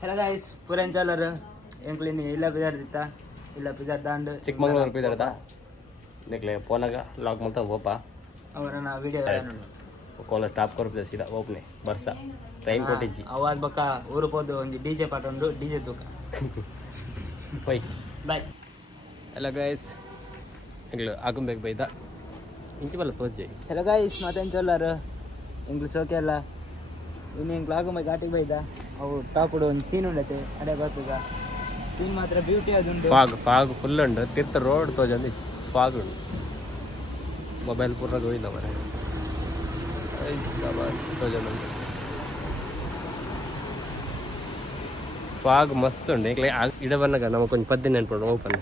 Hello guys Pooran ಚಾಲರು ಎಂಕ್ಲಿನಿ ಇಲ್ಲ ಬಿದಾರ್ದಿತ್ತ ಇಲ್ಲ ಬಿದಾರ್ದಾಂಡು Chikmagalur ಬಿದಾರ್ದ ನೆಕ್ಲೆ ಫೋನಾಗ lock ಮಾಡ್ತಾ ಹೋಪ ಅವರನ್ನ ವಿಡಿಯೋ ಕಾಲೇಜ್ ಟಾಪ್ ಕೊರ್ಪಿದೆ ಸೀದಾ ಓಪನೆ ಬರ್ಸ ಟ್ರೈನ್ ಕೊಟ್ಟಿಜ್ಜಿ ಅವಾದ ಬಕ್ಕ ಊರು ಹೋದು ಒಂದು ಡಿ ಜೆ ಪಾಠ ಉಂಡು ಡಿ ಜೆ ತೂಕ ಬೈ ಬಾಯ್ ಎಲ್ಲ ಗೈಸ್ ಎಂಗ್ಳು ಆಗುಂಬೇಕು ಬೈದ ಇಂಕಿ ಬಲ್ಲ ತೋಜೆ ಹಲೋ ಗೈಸ್ ಮತ್ತೇನು ಚೊಲ್ಲರು ಎಂಗ್ಳು ಸೋಕೆ ಅಲ್ಲ ಇನ್ನು ಎಂಗ್ಳು ಆಗುಂಬ ಘಾಟಿಗೆ ಬೈದ ಅವು ಟಾಪ್ ಒಂದು ಸೀನ್ ಉಂಡತೆ ಅದೇ ಬರ್ತದ ಸೀನ್ ಮಾತ್ರ ಬ್ಯೂಟಿ ಅದುಂಡು ಫಾಗ್ ಫುಲ್ ಉಂಡು ತಿರ್ತ ರೋಡ್ ತೋಜಂದು ಫಾಗ್ ಉಂಡು ಮೊಬೈಲ್ ಪೂರ ಗೋಯಿಲ್ಲ ಮರೆ ತೋಜಂದು ಫಾಗ್ ಮಸ್ತ್ ಉಂಡು ಎಂಕ್ಲೆ ಇಡ ಬನ್ನಗ ನಮಗೆ ಕೊಂಚ ಪದ್ಯ ನೆನ್ಪಡು ಓಪನ್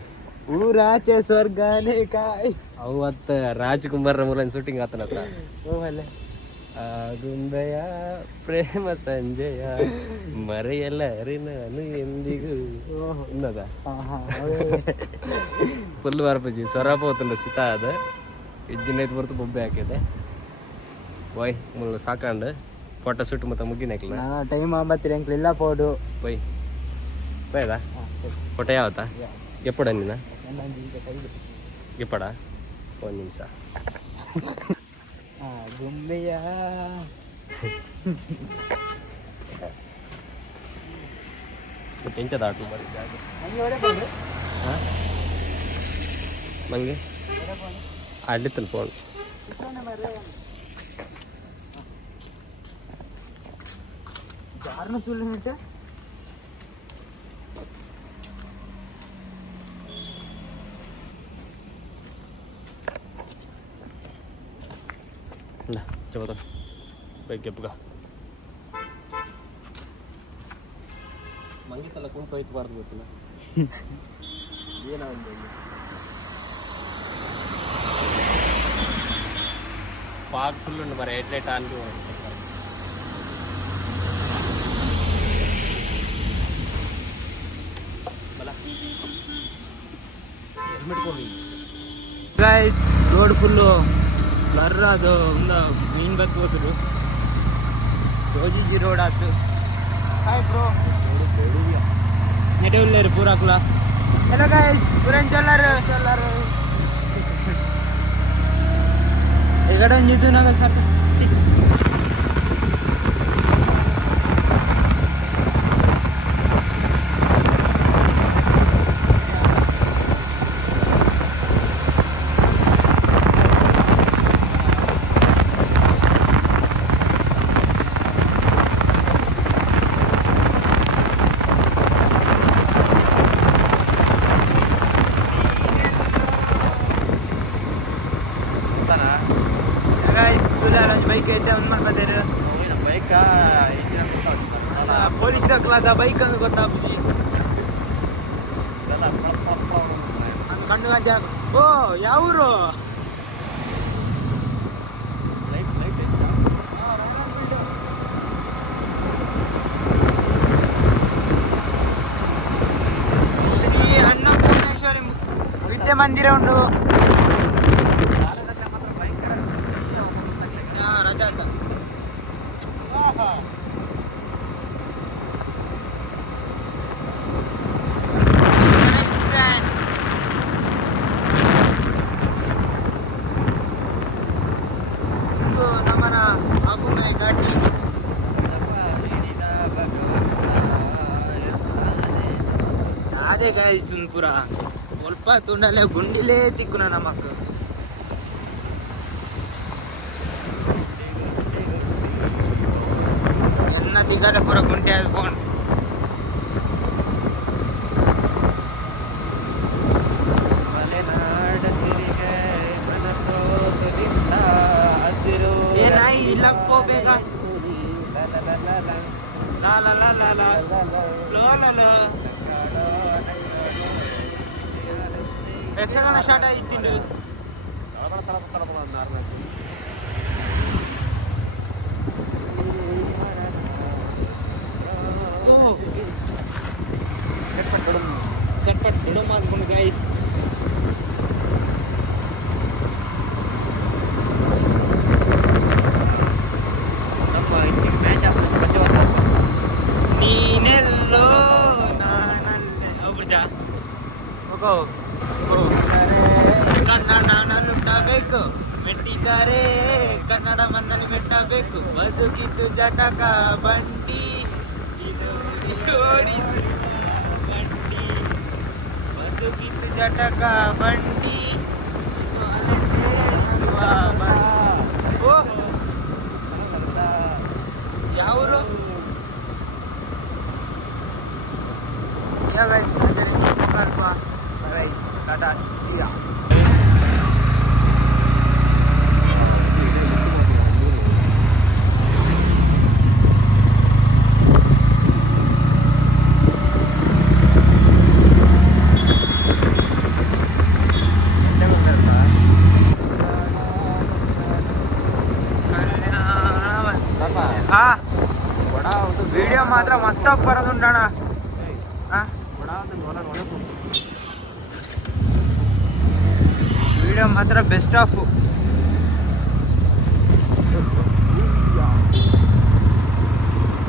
ಊರಾಚೆ ಸ್ವರ್ಗನೇ ಕಾಯ್ ಅವತ್ತು ರಾಜ್ಕುಮಾರ್ ಮೂಲನ್ ಶೂಟಿಂಗ್ ಆತನ ಹತ್ರ ಹೋಗಲ್ಲ ಆಗುಂಬೆಯ ಪ್ರೇಮ ಸಂಜೆಯ ಮರೆಯಲ್ಲರಿ ನಾನು ಎಂದಿಗೂ ಇನ್ನದ ಫುಲ್ ಬರ್ಪಜಿ ಸ್ವರಪ ಹೋತುಂಡು ಸಿತ ಅದು ಇಜ್ಜಿನೈತ್ ಬರ್ತು ಬೊಬ್ಬೆ ಹಾಕಿದೆ ಬಾಯ್ ಮುಳ್ಳು ಸಾಕಂಡು ಫೋಟೋ ಶೂಟ್ ಮತ್ತೆ ಮುಗಿನಾಕಿಲ್ಲ ಟೈಮ್ ಆಂಬತ್ತಿರ ಎಂಕ್ಲಿಲ್ಲ ಪೋಡು ಬಾಯ್ ಬಾಯ್ದಾ ಫೋಟೋ ಯಾವತ್ತಾ ಎಪ್ಪಡ ನೀನ ಎಪ್ಪಡ ಒಂದು ನಿಮಿಷ ಗುಂಬೆಯ ಎಂಚದ ಆಟು ಮಾಡಿದ್ದೆ ಮಂಗೆ ಆಡ್ಲಿತ್ತಲ್ಲ ಫೋನ್ ಯಾರನ್ನ ಚೂಲಿನಿಟ್ಟು coba tuh baik ya buka mangi kalau kau itu baru betul dia naon dia fog full undu mare headlight on gu bala helmet kodi guys road full blur ಅದು ಒಂದು ಮೀನ್ ಬತ್ತು ಹೋದ್ರು ರೋಜಿಜಿ ರೋಡ್ ಆಯ್ತು ಹಾಯ್ ಬ್ರೋ ನೆಟವಿಲ್ಲರು ಪೂರಾಕ್ಲ hello guys ಪೂರನ್ ಚಲ್ಲರು ಎಗಡೆ ಒಂದಿದ್ದು ನಾಗ ಸರ್ ಬೈಕ್ ಐತೆ ಒಂದು ಮಾಡ್ಬೋದೇರು ಬೈಕ ಪೊಲೀಸ್ ತಕ್ಕಲಾದ ಬೈಕ್ ಅಂದು ಗೊತ್ತಾಗ್ಬಿಟ್ಟು ಕಣ್ಣು ಗಂಜ ಓ ಯಾವೂರು ಶ್ರೀ ಅನ್ನಪೂರ್ಣೇಶ್ವರಿ ವಿದ್ಯಾ ಮಂದಿರ ಉಂಟು ಅದೇ ಗಾಯ್ಸ್ ಪೂರ ಸ್ವಲ್ಪ ತುಂಡಲ್ಲೇ ಗುಂಡಿಲೇ ತಿಕ್ಕುನ ನಮಕ್ ಎನ್ನ ತಿಗಾರ ಪೂರ ಗುಂಡಿ ಆದ್ಕೊಂಡು ಏನಾಯಿ ಇಲ್ಲಕ್ ಹೋಗ್ಬೇಕ ಯಕ್ಷಗಾನ ಸ್ಟಾರ್ಟ್ ಆಯ್ತಿಂಡು ಸೆಟ್ಪಟ್ ಬಿಡೋ ಮಾಡ್ಕೊಂಡು ಗೈಸ್ ನೀನೆಲ್ಲೋ ಕನ್ನಡ ಲುಟ್ಟಬೇಕು, ಮೆಟ್ಟಿದ್ದಾರೆ ಕನ್ನಡ ಮಣ್ಣಲ್ಲಿ ಮೆಟ್ಟಬೇಕು. ಬದುಕಿದ್ದು ಜಟಕ ಬಂಡಿ, ಇದು ಓಡಿಸು ಬಂಡಿ. ಬದುಕಿದ್ದು ಜಟಕ ಬಂಡಿ, ಇದು ಅಲೆದೇಳಿಸುವ ಬಂಡಿ. ಓ ಯಾವರು ya guys, jadi bukan gua guys, kata sia. Video मात्र मस्त बरदुंटण वीडियो मात्र बेस्ट ऑफ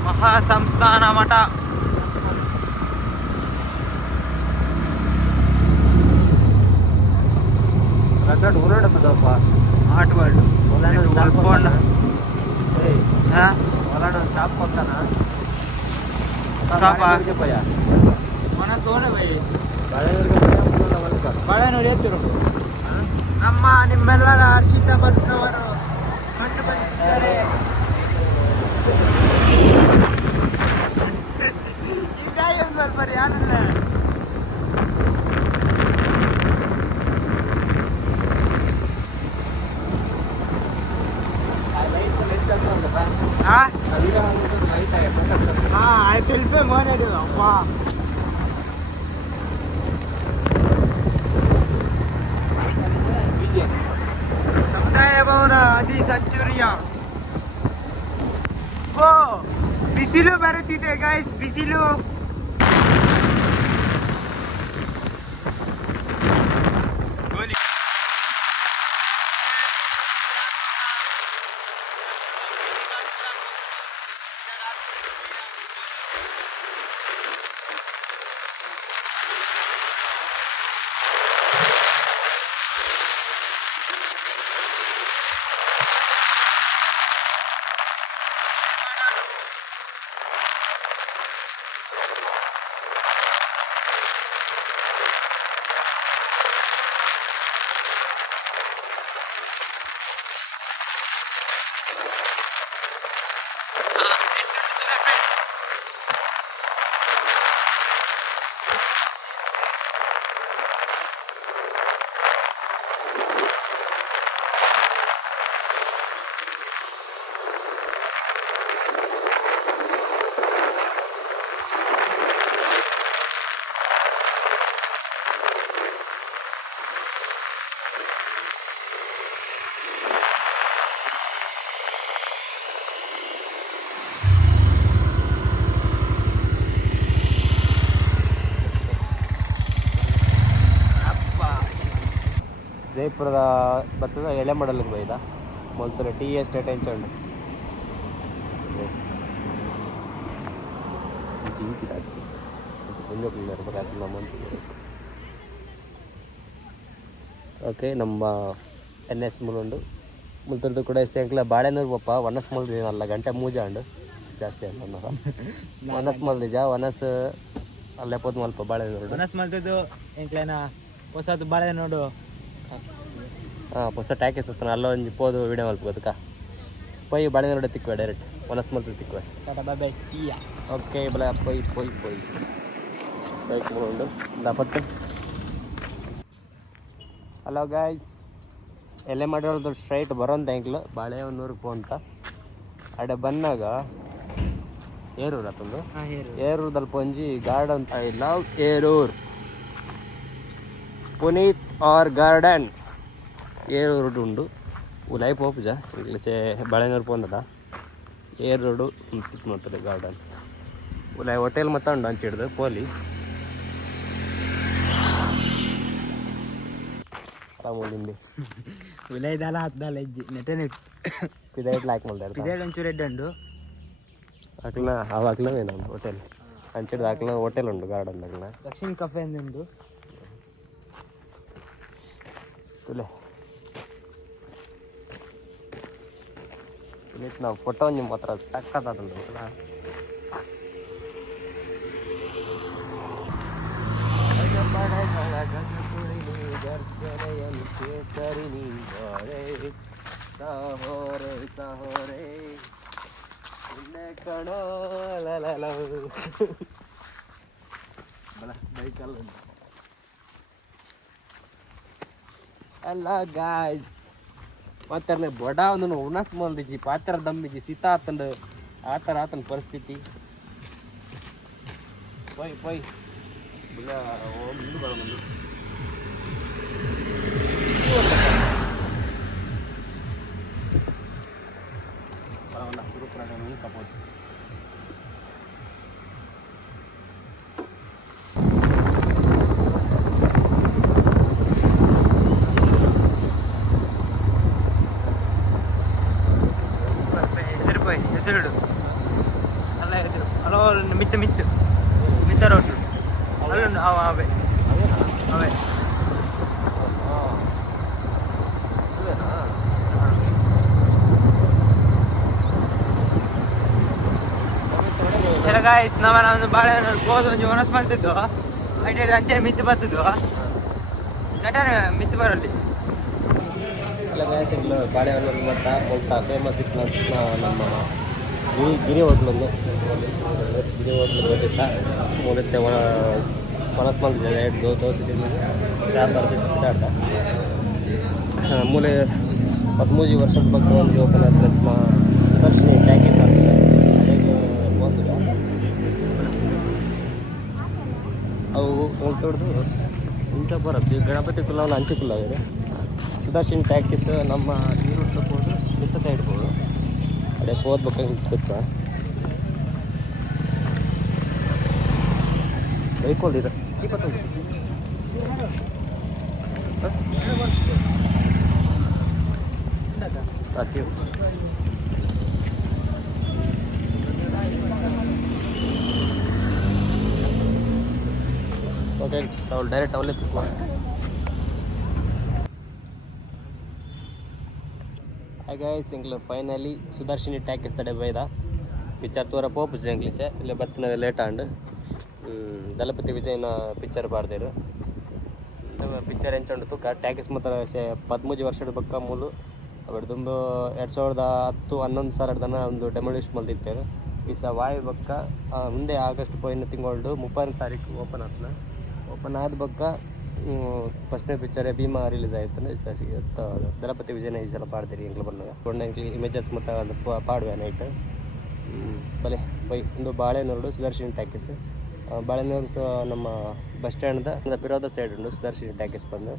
महासंस्थान मठ आठ वर्ड మన సోನೆ ಬೈ ಬಾಳೆನೂರು ಎತ್ತರು ನಮ್ಮ ನಿಮ್ಮೆಲ್ಲರ ಹರ್ಷಿತ ಬಸ್ನವರು ಕಂಡು ಬಂದಿದ್ದಾರೆ. ಈಗ ಏನು ಸ್ವಲ್ಪ ಯಾರಲ್ಲ తెలిపే మోనేడు అమ్మా ಸಮುದಾಯ ಭವನ ಅದಿ ಸಚ್ಚುರಿಯ ಓ ಬಿಸಿಲು ಬರುತ್ತಿದೆ ಗೈಸ್, ಬಿಸಿಲು. ಜೈಪುರದ ಭತ್ತದ ಎಳೆ ಮಾಡಲಿಗೆ ಬೈದ ಮೊದಲು ಟೀ ಎಸ್ಟೇಟ್ ಎಂಚಂಡು ಜಿಂಕಿ ಜಾಸ್ತಿ ಓಕೆ ನಮ್ಮ ಎನ್ ಎಸ್ ಮುಲುಂಡು ಮುಲ್ತುರ್ದು ಕೂಡ ಸೇಂಕ್ಲ ಬಾಳೆನೂರು ಪಪ್ಪ ವನಸ್ ಮುಲ್ದಿ ಅಲ್ಲ ಗಂಟೆ ಮೂಜ ಅಂಡು ಜಾಸ್ತಿ ಅಲ್ಲ ವನಸ್ ಮಲ್ದಿಜ ವನಸ್ ಅಲ್ಲೇ ಪೋದ್ ಮಲ್ಪ ಬಾಳೆನೂರು ವನಸ್ ಮಲ್ತದ್ದು ಎಂಕ್ಲೇನ ಹೊಸದು ಬಾಳೆ ನೋಡು ಹೊಸ ಟ್ಯಾಕೇಸ್ ಇರ್ತಾನೆ ಅಲ್ಲ ಒಂದು ಪೋದು ವಿಡಿಯೋ ಮಲ್ಪೋದಕ್ಕ ಪೊಯ್ ಬಾಳೆ ನೋಡಿ ತಿಕ್ಕುವೆ ಡೈರೆಕ್ಟ್ ವನಸ್ ಮಲ್ತು ತಿಕ್ಕುವೆ ಬಾಯ್ ಸಿಯಾ. ಓಕೆ ಬಲ ಪೊಯ್ ಪೊಯ್ ಪೊಯ್ ಬೈಕ್ ಮುಳುಂಡು ದಾಪತ್ತು. ಹಲೋ ಗಾಯ್ಸ್, ಎಲೆ ಮಾಡಿರೋದು ಸ್ಟ್ರೈಟ್ ಬರೋಂತ ಎಂಕ್ಲು ಬಾಳೆ 100 ರೂಪಾಯಿ ಅಂತ ಅಡೆ ಬಂದಾಗ ಏರೂರು ಅತ್ತೊಂದು ಏರೂರ್ದಲ್ಲಿ ಪೊಂಜಿ ಗಾರ್ಡನ್. ಐ ಲವ್ ಏರೂರ್ ಪುನೀತ್ ಆರ್ ಗಾರ್ಡನ್ ಏರೂರು ಉಂಡು ಉಲಾಯಿ ಪೋಪುಜ ಇಂಗ್ಲೀಷೆ ಬಾಳೆನೂರು ಪೋಂದದ ಏರೂರು ಮಾಡ್ತಾರೆ ಗಾರ್ಡನ್ ಉಲಾಯಿ ಹೋಟೆಲ್ ಮತ್ತೆ ಉಂಡು ಹಂಚಿಡ್ದು ಪೋಲಿ ಆರಾಮಲ್ಲಿ ವಿಲೈದಲ್ಲ ಹತ್ತಲ್ಲ ಇಜ್ಜಿ ನೆಟ್ಟನೆ ಪಿದೈಟ್ ಲಾಕ್ ಮಾಡ್ತಾರೆ ಪಿದೈಟ್ ಒಂಚೂರು ಎಡ್ಡು ಉಂಡು ಹಾಕ್ಲ ಅವು ಹಾಕ್ಲವೇ ನಾನು ಹೋಟೆಲ್ ಹಂಚಿಡ್ದು ಹಾಕ್ಲ ಹೋಟೆಲ್ ಉಂಡು ಗಾರ್ಡನ್ ಹಾಕ್ಲ ದಕ್ಷಿಣ ಕಫೆ ಉಂಡು ತುಲೆ ನಾವು ಫೋಟೋ ನಿಮ್ಮ ಹತ್ರ ಸಕ್ಕತ್ತಾದಂತ ಕೇಸರಿ ಸಾಹೋರೆ ಸಾಹೋರೆ ಕಣೋ ಬೈಕಲ್ಲ ಅಲ್ಲ ಗಾಯ್ಸ್ ಮತ್ತೆ ಬೊಡ ಒಂದು ಉಣಸ್ ಮಲ್ದಿಜ್ಜಿ ಪಾತ್ರ ದಮ್ಮಿಜ್ಜಿ ಸೀತಾ ಆತಂಡು ಆ ಥರ ಆತನ ಪರಿಸ್ಥಿತಿ ಪೊಯ್ ಪೊಯ್ ಇಲ್ಲ ಮುಂದೆ ಬರೋಣ ಬರೋಣ ಸುರುಪುರ ಕಪೋದು ಎದುರು ಅಲ್ಲ ಎದುರು ಅಲೋ ಮಿತ್ತ ರೋಡ್ ಅಲ್ಲ ಅವೇ ಅವೇ ಗಾಯ್ಸ್ ನಾವೊಂದು ಬಾಳೆಹಣ್ಣು ಕೋಸು ಒಂಚೂರು ಒಣಸ್ ಮಾಡ್ತಿದ್ದು ಐಟೈಡ್ ಅಂಚೆ ಮಿತ್ತು ಬರ್ತಿದ್ದು ನಟನೆ ಮಿತ್ತು ಬರಲ್ಲಿ ಎಲ್ಲ ಗಾಯ್ಸ್ ಇಲ್ಲ ಬಾಳೆಹಣ್ಣು ಮತ್ತು ಕೊಟ್ಟ ಫೇಮಸ್ ಇತ್ತು ನಮ್ಮ ಗಿರಿ ಹೋಟ್ಲೊಂದು ಗಿರಿ ಹೋಟ್ಲು ಗೊತ್ತಿತ್ತ ಮೂಲತ್ತೆ ಮನಸ್ ಮಂದಿ ಎರಡು ದೋಸೆ ಚಾರ್ ಬರ್ತೀವಿ ಸಿಕ್ಕಾಡ್ದ ಮೂಲೆ 13 ವರ್ಷದ ಬಗ್ಗೆ ಒಂದು ಓಪನ್ ಆದ ಸುದರ್ಶಿನಿ ಟ್ಯಾಕೀಸ್ ಆಗ್ತದೆ ಅದೇ ಒಂದು ಅವು ಹೊರಟು ಇಂಥ ಬರುತ್ತೆ ಗಣಪತಿ ಕುಲ್ಲ ಅಂಚೆ ಕುಲ್ಲಾಗಿದೆ ಸುದರ್ಶಿನಿ ಟ್ಯಾಕೀಸ್ ನಮ್ಮ ನೀರು ತಗೋದು ಮಿತ್ತ ಸೈಡ್ ಹೋಗೋದು ಅದೇ ಹೋಗ್ಬೇಕಾಗಿ ಸಿಕ್ಕ ಬೈಕೊಂಡಿರ ಓಕೆ ಅವ್ರು ಡೈರೆಕ್ಟ್ ಅವಲೇ ತಿಳ್ಕೊ ಹಾಗೆ ಸಿಂಗ್ಲು ಫೈನಲಿ ಸುದರ್ಶಿನಿ ಟ್ಯಾಕೀಸ್ ತಡೆ ಬೈದ ಪಿಕ್ಚರ್ ತೋರ ಪೋಪು ಇಂಗ್ಲೀಷೆ ಇಲ್ಲೇ ಬತ್ತಿನ ಲೇಟ್ ಆಂಡ್ ದಳಪತಿ ವಿಜಯನ ಪಿಕ್ಚರ್ ಬಾರ್ದೇರು ಪಿಕ್ಚರ್ ಎಂಚಂಡು ತೂಕ ಟ್ಯಾಕೀಸ್ ಮಾತ್ರ 13 ವರ್ಷದ ಬಕ್ಕ ಮೂಲು ಅವು ತುಂಬ 2010-11 ಸಾವಿರದನ ಒಂದು ಡೆಮೊಲಿಷ್ ಮಲ್ದಿತ್ತೇರು ಈ ವಾಯು ಬಕ್ಕ ಮುಂದೆ ಆಗಸ್ಟ್ ಪೋಯಿನ ತಿಂಗಳು 30ನೇ ತಾರೀಕು ಓಪನ್ ಆದ ಬಕ್ಕ ಫಸ್ಟ್ನೇ ಪಿಕ್ಚರೇ ಭೀಮಾ ರಿಲೀಸ್ ಆಯ್ತು ದಳಪತಿ ವಿಜಯನ ಈ ಸಲ ಪಾಡ್ತೀರಿ ಎಂಗ್ಲು ಬಂದಾಗ ಕೊಂಡ ಇಮೇಜಸ್ ಮತ್ತು ಅದು ಪಾಡುವೆ ನೈಟ್ ಬಲೆ ಬೈ ಒಂದು ಬಾಳೆನೂರು ಸುದರ್ಶಿನಿ ಟ್ಯಾಕೀಸ್ ಬಾಳೆನೂರು ನಮ್ಮ ಬಸ್ ಸ್ಟ್ಯಾಂಡ್ದ ಪಿರೋದ ಸೈಡ್ ಉಂಟು ಸುದರ್ಶಿನಿ ಟ್ಯಾಕೀಸ್ ಬಂದು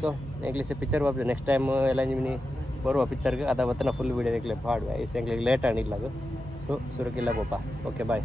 so English picture Babu next time ಎಲ್ಲ ನಿಮ್ಗೆ ಬರುವ ಪಿಕ್ಚರ್ಗೆ ಅದ ಮತ್ತೆ ಫುಲ್ ವೀಡಿಯೋ ಪಾಡುವೆ ಈ ಎಂಗ್ಲಿಗೆ ಲೇಟ್ ಆಣಿಲ್ಲ ಅದು ಸೊ ಸುರಕಿಲ್ಲ ಪಾಪ ಓಕೆ ಬಾಯ್